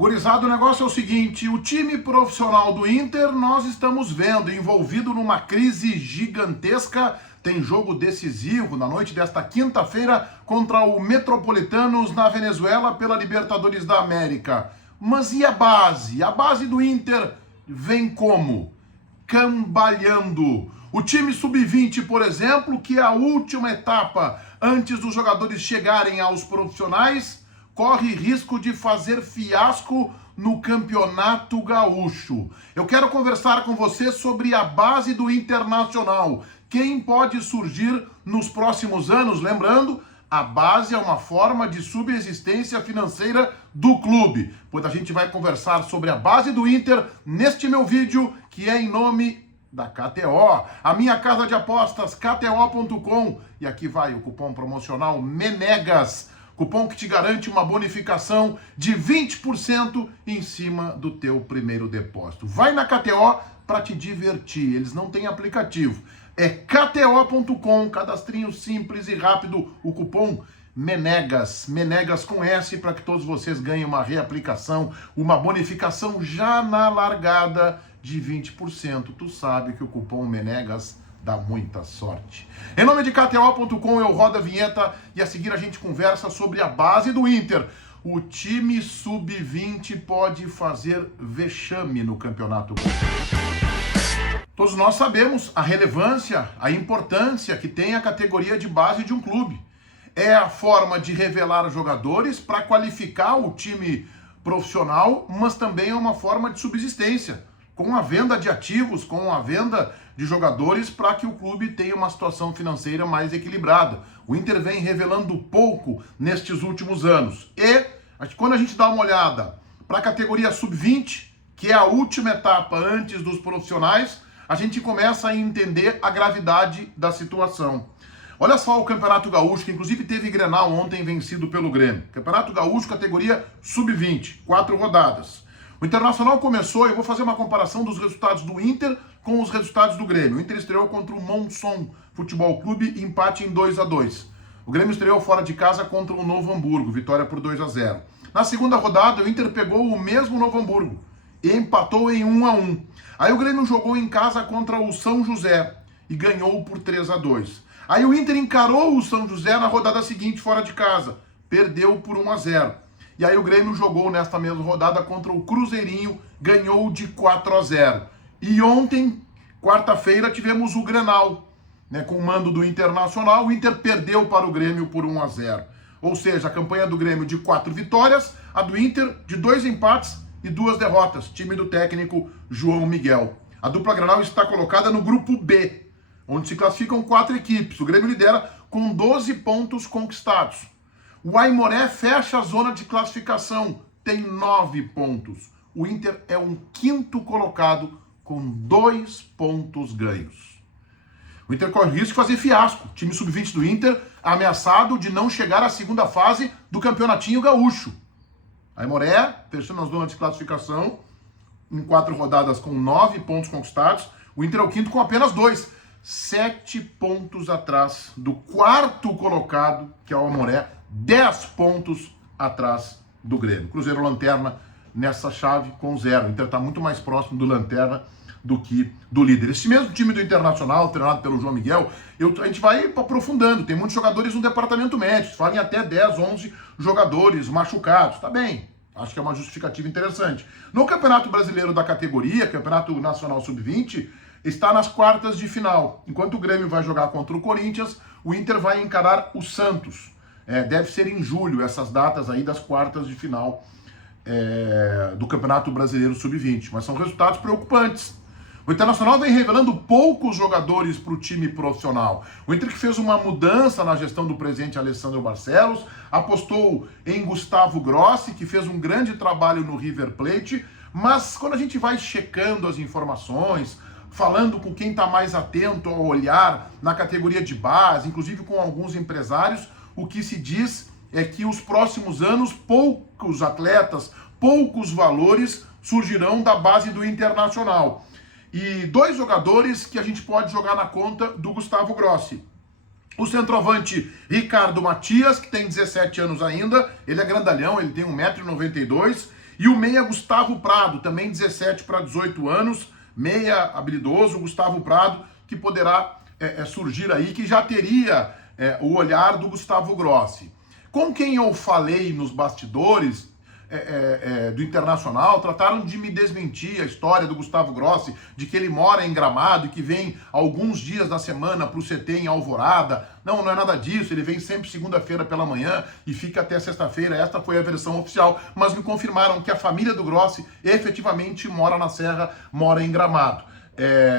Gurizada, o negócio é o seguinte, o time profissional do Inter nós estamos vendo envolvido numa crise gigantesca. Tem jogo decisivo na noite desta quinta-feira contra o Metropolitanos na Venezuela pela Libertadores da América. Mas e a base? A base do Inter vem como? Cambaleando. O time sub-20, por exemplo, que é a última etapa antes dos jogadores chegarem aos profissionais, corre risco de fazer fiasco no Campeonato Gaúcho. Eu quero conversar com você sobre a base do Internacional. Quem pode surgir nos próximos anos? Lembrando, a base é uma forma de subsistência financeira do clube. Pois a gente vai conversar sobre a base do Inter neste meu vídeo, que é em nome da KTO, a minha casa de apostas, KTO.com. E aqui vai o cupom promocional MENEGAS. Cupom que te garante uma bonificação de 20% em cima do teu primeiro depósito. Vai na KTO para te divertir. Eles não têm aplicativo. É KTO.com, cadastrinho simples e rápido. O cupom MENEGAS, MENEGAS com S, para que todos vocês ganhem uma reaplicação, uma bonificação já na largada de 20%. Tu sabe que o cupom MENEGAS dá muita sorte. Em nome de KTO.com, eu rodo a vinheta e a seguir a gente conversa sobre a base do Inter. O time sub-20 pode fazer vexame no campeonato. Todos nós sabemos a relevância, a importância que tem a categoria de base de um clube. É a forma de revelar jogadores para qualificar o time profissional, mas também é uma forma de subsistência, com a venda de ativos, com a venda de jogadores para que o clube tenha uma situação financeira mais equilibrada. O Inter vem revelando pouco nestes últimos anos. E quando a gente dá uma olhada para a categoria sub-20, que é a última etapa antes dos profissionais, a gente começa a entender a gravidade da situação. Olha só o Campeonato Gaúcho, que inclusive teve Grenal ontem vencido pelo Grêmio. Campeonato Gaúcho, categoria sub-20, 4 rodadas. O Internacional começou, eu vou fazer uma comparação dos resultados do Inter com os resultados do Grêmio. O Inter estreou contra o Monson Futebol Clube, empate em 2-2. O Grêmio estreou fora de casa contra o Novo Hamburgo, vitória por 2-0. Na segunda rodada, o Inter pegou o mesmo Novo Hamburgo e empatou em 1-1. Aí o Grêmio jogou em casa contra o São José e ganhou por 3-2. Aí o Inter encarou o São José na rodada seguinte, fora de casa, perdeu por 1-0. E aí o Grêmio jogou nesta mesma rodada contra o Cruzeirinho, ganhou de 4-0. E ontem, quarta-feira, tivemos o Grenal, com o mando do Internacional. O Inter perdeu para o Grêmio por 1-0. Ou seja, a campanha do Grêmio de 4 vitórias, a do Inter de 2 empates e 2 derrotas. Time do técnico João Miguel. A dupla Grenal está colocada no grupo B, onde se classificam 4 equipes. O Grêmio lidera com 12 pontos conquistados. O Aimoré fecha a zona de classificação, tem 9 pontos. O Inter é um 5º colocado com 2 pontos ganhos. O Inter corre o risco de fazer fiasco. O time sub-20 do Inter ameaçado de não chegar à segunda fase do Campeonatinho Gaúcho. Aimoré fechando a zona de classificação em 4 rodadas com 9 pontos conquistados. O Inter é o 5º com apenas 2. 7 pontos atrás do 4º colocado, que é o Aimoré. 10 pontos atrás do Grêmio. Cruzeiro lanterna nessa chave com 0. O Inter está muito mais próximo do lanterna do que do líder. Esse mesmo time do Internacional, treinado pelo João Miguel, a gente vai aprofundando. Tem muitos jogadores no departamento médico. Falam em até 10, 11 jogadores machucados. Tá bem. Acho que é uma justificativa interessante. No Campeonato Brasileiro da categoria, Campeonato Nacional Sub-20, está nas quartas de final. Enquanto o Grêmio vai jogar contra o Corinthians, o Inter vai encarar o Santos. Deve ser em julho, essas datas aí das quartas de final do Campeonato Brasileiro Sub-20. Mas são resultados preocupantes. O Internacional vem revelando poucos jogadores para o time profissional. O Inter que fez uma mudança na gestão do presidente Alessandro Barcelos, apostou em Gustavo Grossi, que fez um grande trabalho no River Plate, mas quando a gente vai checando as informações, falando com quem está mais atento ao olhar na categoria de base, inclusive com alguns empresários, o que se diz é que os próximos anos poucos atletas, poucos valores surgirão da base do Internacional. E 2 jogadores que a gente pode jogar na conta do Gustavo Grossi. O centroavante Ricardo Matias, que tem 17 anos ainda, ele é grandalhão, ele tem 1,92 m, E o meia Gustavo Prado, também 17 para 18 anos, meia habilidoso, Gustavo Prado, que poderá surgir aí, que já teria o olhar do Gustavo Grossi. Com quem eu falei nos bastidores do Internacional, trataram de me desmentir a história do Gustavo Grossi, de que ele mora em Gramado e que vem alguns dias da semana para o CT em Alvorada. Não, não é nada disso, ele vem sempre segunda-feira pela manhã e fica até sexta-feira, esta foi a versão oficial, mas me confirmaram que a família do Grossi efetivamente mora na Serra, mora em Gramado.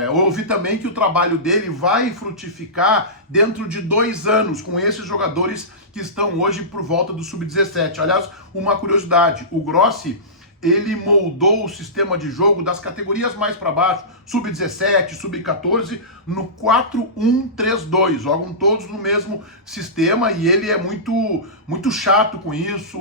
Eu ouvi também que o trabalho dele vai frutificar dentro de 2 anos com esses jogadores que estão hoje por volta do Sub-17. Aliás, uma curiosidade, o Grossi, ele moldou o sistema de jogo das categorias mais para baixo, Sub-17, Sub-14, no 4-1-3-2. Jogam todos no mesmo sistema e ele é muito chato com isso,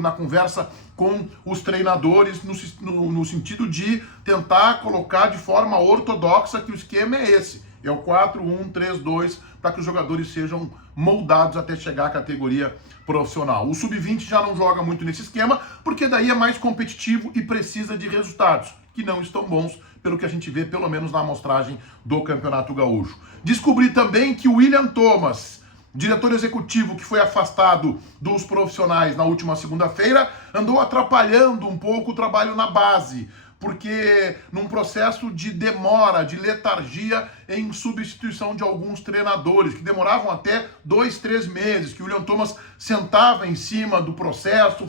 na conversa com os treinadores, no sentido de tentar colocar de forma ortodoxa que o esquema é esse. É o 4-1-3-2, para que os jogadores sejam moldados até chegar à categoria profissional. O Sub-20 já não joga muito nesse esquema, porque daí é mais competitivo e precisa de resultados, que não estão bons, pelo que a gente vê, pelo menos na amostragem do Campeonato Gaúcho. Descobri também que o William Thomas, diretor executivo que foi afastado dos profissionais na última segunda-feira, andou atrapalhando um pouco o trabalho na base, porque num processo de demora, de letargia em substituição de alguns treinadores, que demoravam até 2, 3 meses, que o William Thomas sentava em cima do processo,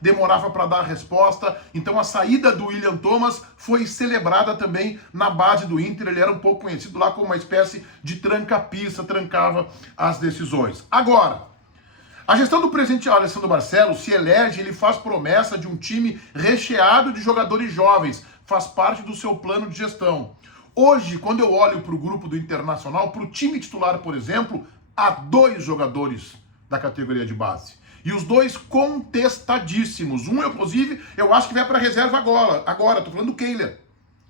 demorava para dar a resposta. Então a saída do William Thomas foi celebrada também na base do Inter. Ele era um pouco conhecido lá como uma espécie de tranca-pista, trancava as decisões. Agora, a gestão do presidente Alessandro Barcelos se elege, ele faz promessa de um time recheado de jogadores jovens, faz parte do seu plano de gestão. Hoje, quando eu olho para o grupo do Internacional, para o time titular, por exemplo, há 2 jogadores da categoria de base. E os 2 contestadíssimos. Um, inclusive, eu acho que vai para a reserva agora, estou falando do Kehler.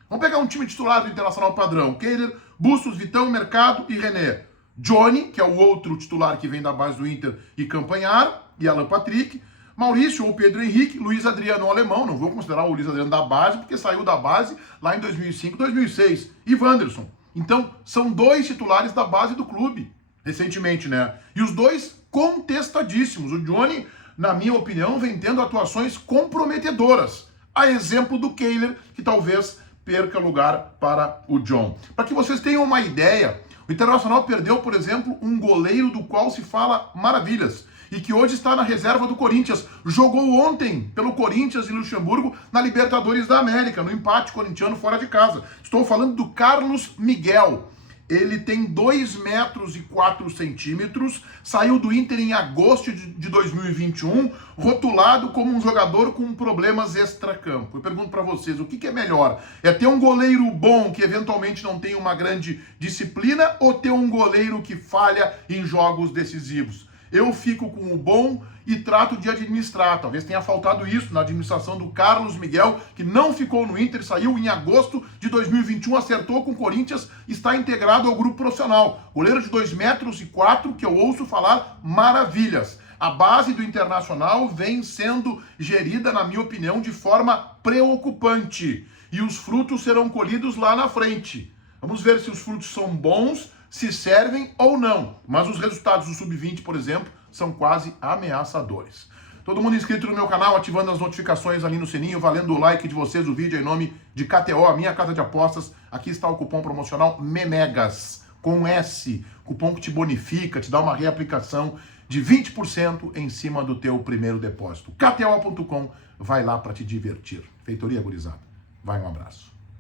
Vamos pegar um time titular do Internacional padrão. Kehler, Bustos, Vitão, Mercado e René. Johnny, que é o outro titular que vem da base do Inter, e Campanhar, e Alan Patrick, Maurício ou Pedro Henrique, Luiz Adriano, o alemão, não vou considerar o Luiz Adriano da base, porque saiu da base lá em 2005, 2006, e Wanderson. Então, são 2 titulares da base do clube, recentemente, né? E os 2 contestadíssimos. O Johnny, na minha opinião, vem tendo atuações comprometedoras, a exemplo do Kehler, que talvez perca lugar para o John. Para que vocês tenham uma ideia, o Internacional perdeu, por exemplo, um goleiro do qual se fala maravilhas e que hoje está na reserva do Corinthians. Jogou ontem pelo Corinthians e Luxemburgo na Libertadores da América, no empate corintiano fora de casa. Estou falando do Carlos Miguel. Ele tem 2 metros e 4 centímetros, saiu do Inter em agosto de 2021, rotulado como um jogador com problemas extracampo. Eu pergunto para vocês, o que é melhor? É ter um goleiro bom que eventualmente não tem uma grande disciplina ou ter um goleiro que falha em jogos decisivos? Eu fico com o bom e trato de administrar. Talvez tenha faltado isso na administração do Carlos Miguel, que não ficou no Inter, saiu em agosto de 2021, acertou com o Corinthians, está integrado ao grupo profissional. Goleiro de 2 metros e 4, que eu ouço falar maravilhas. A base do Internacional vem sendo gerida, na minha opinião, de forma preocupante. E os frutos serão colhidos lá na frente. Vamos ver se os frutos são bons, se servem ou não. Mas os resultados do Sub-20, por exemplo, são quase ameaçadores. Todo mundo inscrito no meu canal, ativando as notificações ali no sininho, valendo o like de vocês, o vídeo em nome de KTO, a minha casa de apostas. Aqui está o cupom promocional MEMEGAS, com S, cupom que te bonifica, te dá uma reaplicação de 20% em cima do teu primeiro depósito. KTO.com, vai lá para te divertir. Feitoria gurizada. Vai, um abraço.